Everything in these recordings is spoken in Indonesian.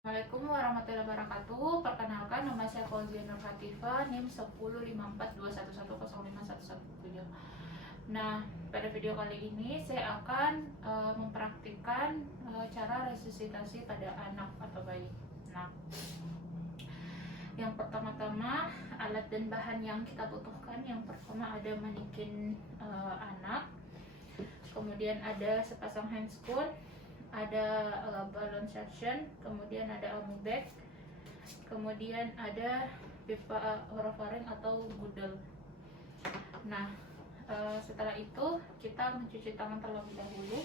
Assalamualaikum warahmatullahi wabarakatuh. Perkenalkan, nama saya Fauzia Nur Hatifah, NIM 105421105117. Nah, pada video kali ini saya akan mempraktikkan cara resusitasi pada anak atau bayi. Nah, yang pertama-tama alat dan bahan yang kita butuhkan. Yang pertama ada manikin anak, kemudian ada sepasang handscoon, ada balon suction, kemudian ada almu bag, kemudian ada pipa orofaring atau gudel. Nah, setelah itu kita mencuci tangan terlebih dahulu.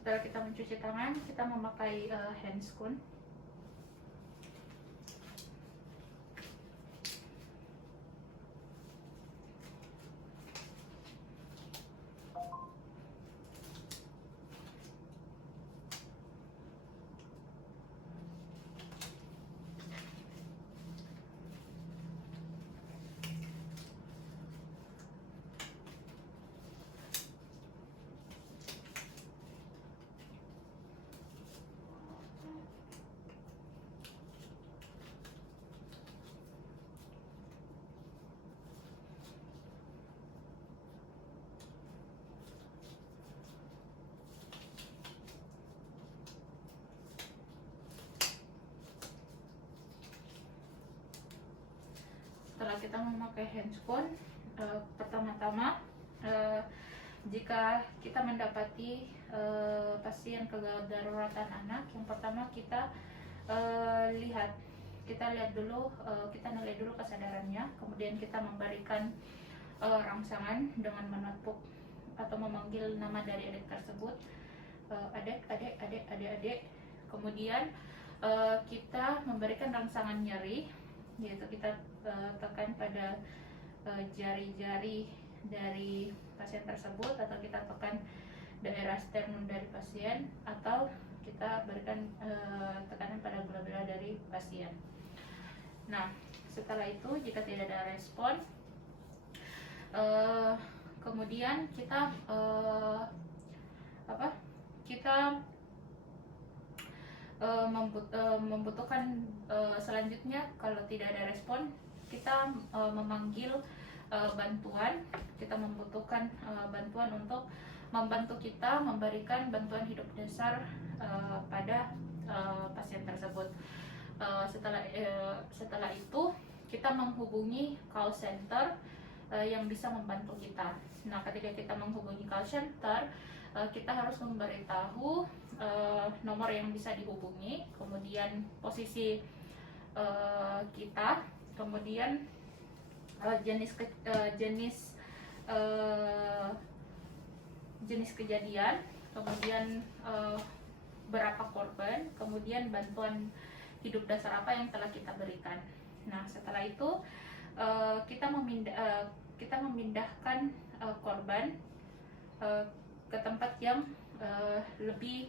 Setelah kita mencuci tangan, kita memakai handscoon. Setelah kita memakai handscoon, pertama-tama jika kita mendapati pasien kegawat daruratan anak, yang pertama kita lihat dulu, kita nilai dulu kesadarannya, kemudian kita memberikan rangsangan dengan menepuk atau memanggil nama dari adik tersebut, adik, adik, adik, adik, adik. Kemudian kita memberikan rangsangan nyeri, yaitu kita tekan pada jari-jari dari pasien tersebut, atau kita tekan daerah sternum dari pasien, atau kita berikan tekanan pada gula-gula dari pasien. Nah, setelah itu jika tidak ada respon, kemudian kita membutuhkan selanjutnya, kalau tidak ada respon, kita memanggil bantuan. Kita membutuhkan bantuan untuk membantu kita memberikan bantuan hidup dasar pada pasien tersebut. Setelah itu kita menghubungi call center yang bisa membantu kita. Nah, ketika kita menghubungi call center, kita harus memberitahu nomor yang bisa dihubungi, kemudian posisi kita, kemudian jenis kejadian, kemudian berapa korban, kemudian bantuan hidup dasar apa yang telah kita berikan. Nah, setelah itu kita memindahkan korban ke tempat yang lebih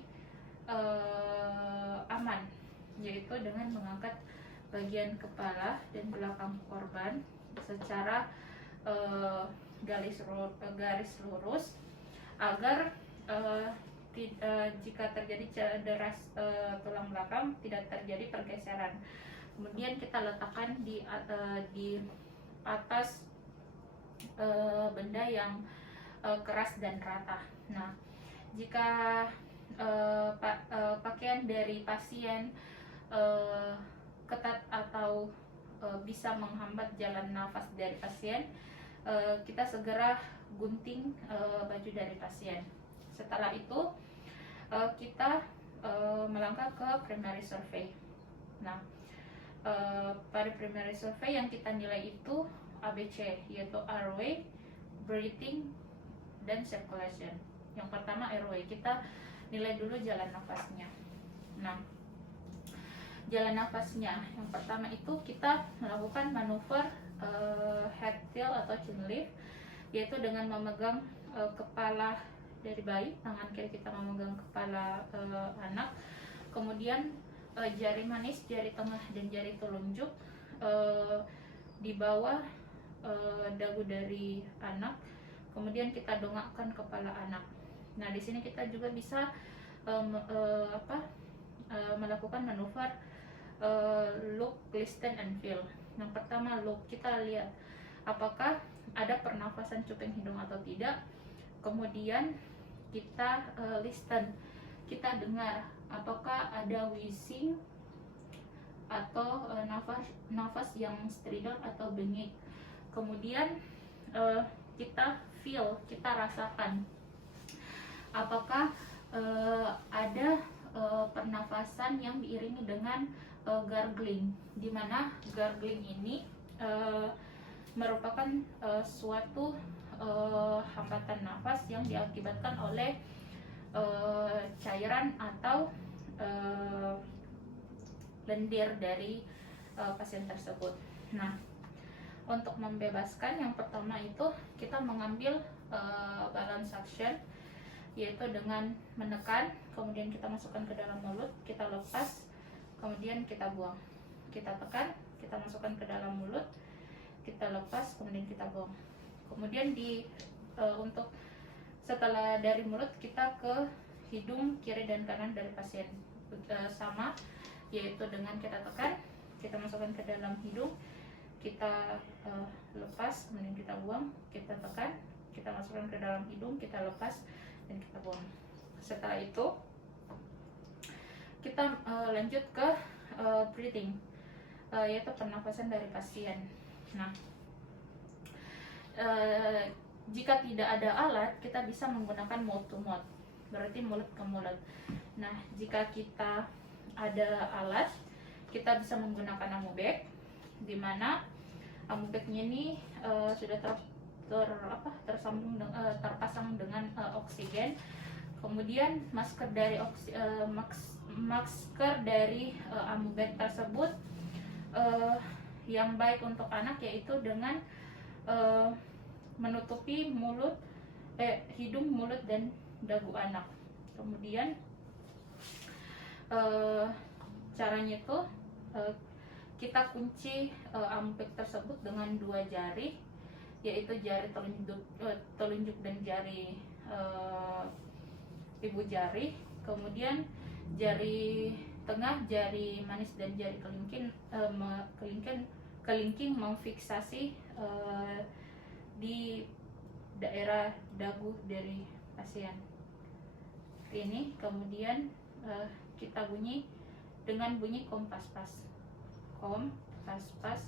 aman, yaitu dengan mengangkat bagian kepala dan belakang korban secara garis lurus, agar jika terjadi cedera tulang belakang tidak terjadi pergeseran. Kemudian kita letakkan di atas benda yang keras dan rata. Nah, jika pakaian dari pasien ketat atau bisa menghambat jalan nafas dari pasien, kita segera gunting baju dari pasien. Setelah itu kita melangkah ke primary survey. Nah, pada primary survey yang kita nilai itu ABC, yaitu airway, breathing, dan circulation. Yang pertama airway, kita nilai dulu jalan nafasnya. Nah, jalan nafasnya yang pertama itu kita melakukan manuver head tilt atau chin lift, yaitu dengan memegang kepala dari bayi, tangan kiri kita memegang kepala anak, kemudian jari manis, jari tengah, dan jari telunjuk di bawah dagu dari anak, kemudian kita dongakkan kepala anak. Nah, di sini kita juga bisa melakukan manuver look, listen, and feel. Yang pertama look, kita lihat apakah ada pernafasan cuping hidung atau tidak. Kemudian kita listen, kita dengar apakah ada wheezing atau nafas yang stridor atau bengek. Kemudian kita feel, kita rasakan apakah ada pernafasan yang diiringi dengan gargling, di mana gargling ini merupakan suatu hambatan nafas yang diakibatkan oleh cairan atau lendir dari pasien tersebut. Nah, untuk membebaskan, yang pertama itu kita mengambil balance suction, yaitu dengan menekan, kemudian kita masukkan ke dalam mulut, kita lepas, kemudian kita buang. Kita tekan, kita masukkan ke dalam mulut, kita lepas, kemudian kita buang. Kemudian untuk setelah dari mulut kita ke hidung kiri dan kanan dari pasien, sama, yaitu dengan kita tekan, kita masukkan ke dalam hidung, kita lepas, kemudian kita buang, kita tekan, kita masukkan ke dalam hidung, kita lepas, dan kita buang. Setelah itu kita lanjut ke breathing, yaitu pernafasan dari pasien. Nah, jika tidak ada alat, kita bisa menggunakan mouth to mouth, berarti mulut ke mulut. Nah, jika kita ada alat, kita bisa menggunakan amubek, di mana amubeknya ini sudah terpasang dengan oksigen. Kemudian masker dari amubek tersebut yang baik untuk anak, yaitu dengan menutupi hidung, mulut, dan dagu anak. Kemudian caranya itu kita kunci amubek tersebut dengan 2 jari, yaitu jari telunjuk dan jari ibu jari. Kemudian jari tengah, jari manis, dan jari kelingking memfiksasi di daerah dagu dari pasien ini. Kemudian kita bunyi dengan bunyi kom pas pas, kom pas pas,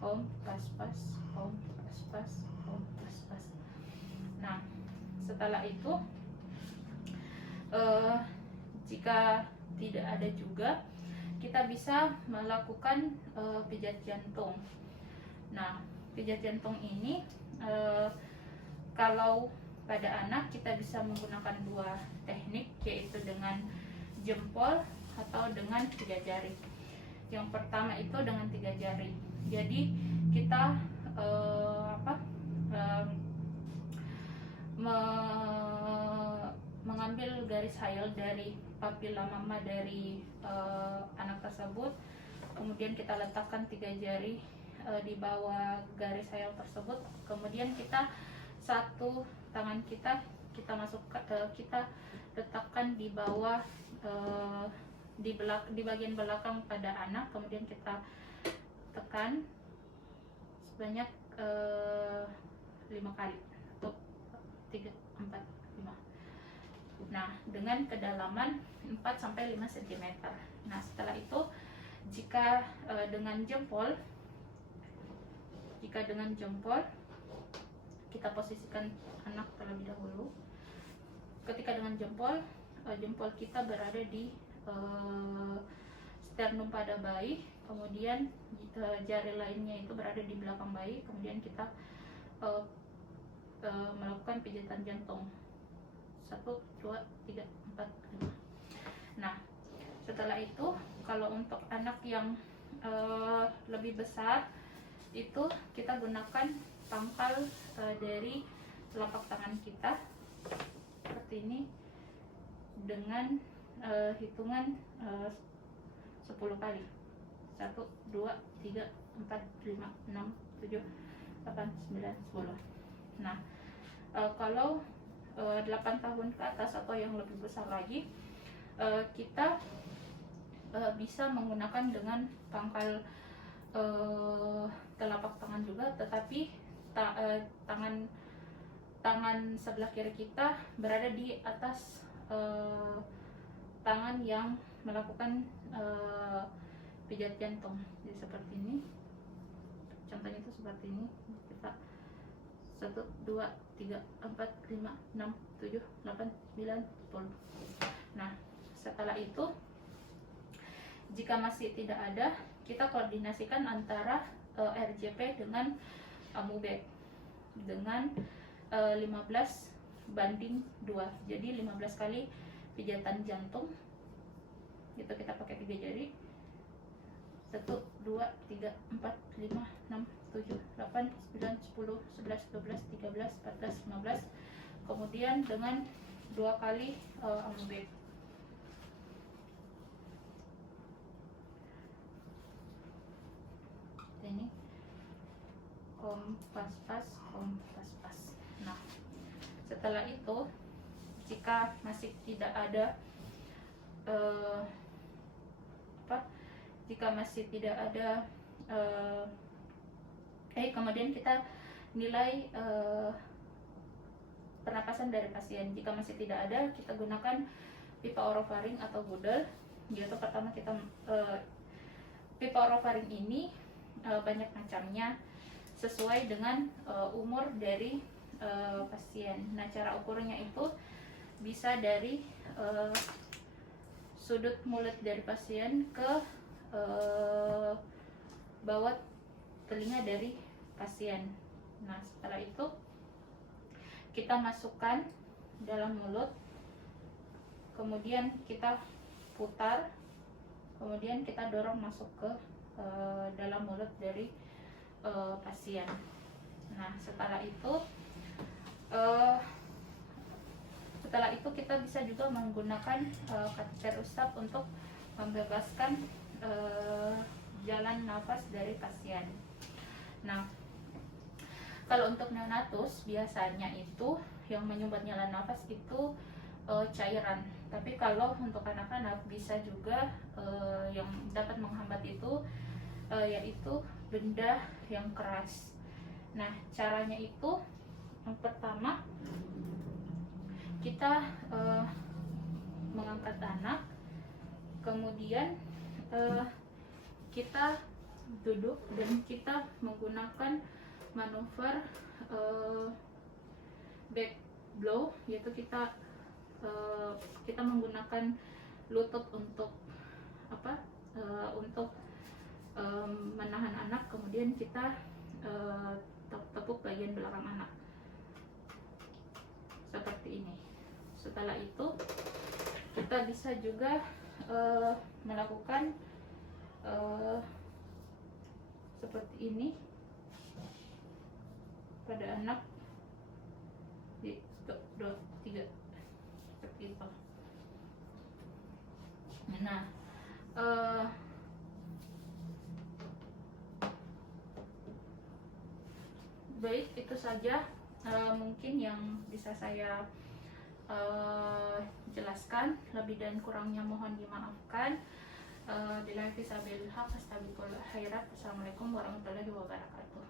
kom pas pas, kom pas pas, kom pas pas. Nah, setelah itu jika tidak ada juga, kita bisa melakukan pijat jantung. Nah, pijat jantung ini kalau pada anak kita bisa menggunakan 2 teknik, yaitu dengan jempol atau dengan 3 jari. Yang pertama itu dengan 3 jari. Jadi kita mengambil garis Heil dari papila mama dari anak tersebut. Kemudian kita letakkan 3 jari di bawah garis Heil tersebut. Kemudian kita satu tangan kita letakkan di bawah di bagian belakang pada anak. Kemudian kita tekan sebanyak 5 kali atau 3, 4, 5. Nah, dengan kedalaman 4-5 cm. Nah, setelah itu jika dengan jempol kita posisikan anak terlebih dahulu. Ketika dengan jempol kita berada di sternum pada bayi, kemudian jari lainnya itu berada di belakang bayi. Kemudian kita melakukan pijatan jantung 1, 2, 3, 4, 5. Nah, setelah itu kalau untuk anak yang lebih besar itu kita gunakan pangkal dari telapak tangan kita seperti ini dengan hitungan 10 kali. 1, 2, 3, 4, 5, 6, 7, 8, 9, 10. Nah, kalau 8 tahun ke atas atau yang lebih besar lagi, kita bisa menggunakan dengan pangkal telapak tangan juga, tetapi tangan sebelah kiri kita berada di atas tangan yang melakukan pijat jantung. Jadi seperti ini, contohnya itu seperti ini. Kita 1, 2, 3, 4, 5, 6, 7, 8, 9, 10. Nah, setelah itu jika masih tidak ada, kita koordinasikan antara RJP dengan AMUBEK dengan 15:2. Jadi 15 kali pijatan jantung. Itu kita pakai 3 jari. 1, 2, 3, 4, 5, 6, 7, 8, 9, 10, 11, 12, 13, 14, 15. Kemudian dengan 2 kali AMUBEK. Ini kompas pas. Nah, setelah itu jika masih tidak ada kemudian kita nilai pernapasan dari pasien. Jika masih tidak ada, kita gunakan pipa orofaring atau budel. Yaitu pertama kita pipa orofaring ini banyak macamnya sesuai dengan umur dari pasien. Nah, cara ukurnya itu bisa dari sudut mulut dari pasien ke bawah telinga dari pasien. Nah, setelah itu kita masukkan dalam mulut, kemudian kita putar, kemudian kita dorong masuk ke dalam mulut dari pasien. Nah, setelah itu kita bisa juga menggunakan kateter usap untuk membebaskan jalan nafas dari pasien. Nah, kalau untuk neonatus biasanya itu yang menyumbat jalan nafas itu cairan. Tapi kalau untuk anak-anak bisa juga yang dapat menghambat itu yaitu benda yang keras. Nah, caranya itu yang pertama kita mengangkat anak, kemudian kita duduk dan kita menggunakan manuver back blow, yaitu kita menggunakan lutut untuk menahan anak, kemudian kita tepuk bagian belakang anak seperti ini. Setelah itu kita bisa juga melakukan seperti ini pada anak di 2, 3 seperti itu. Nah, baik, itu saja mungkin yang bisa saya jelaskan. Lebih dan kurangnya mohon dimaafkan. Billahi fisabilillah, astagfirullah khairat. Assalamualaikum warahmatullahi wabarakatuh.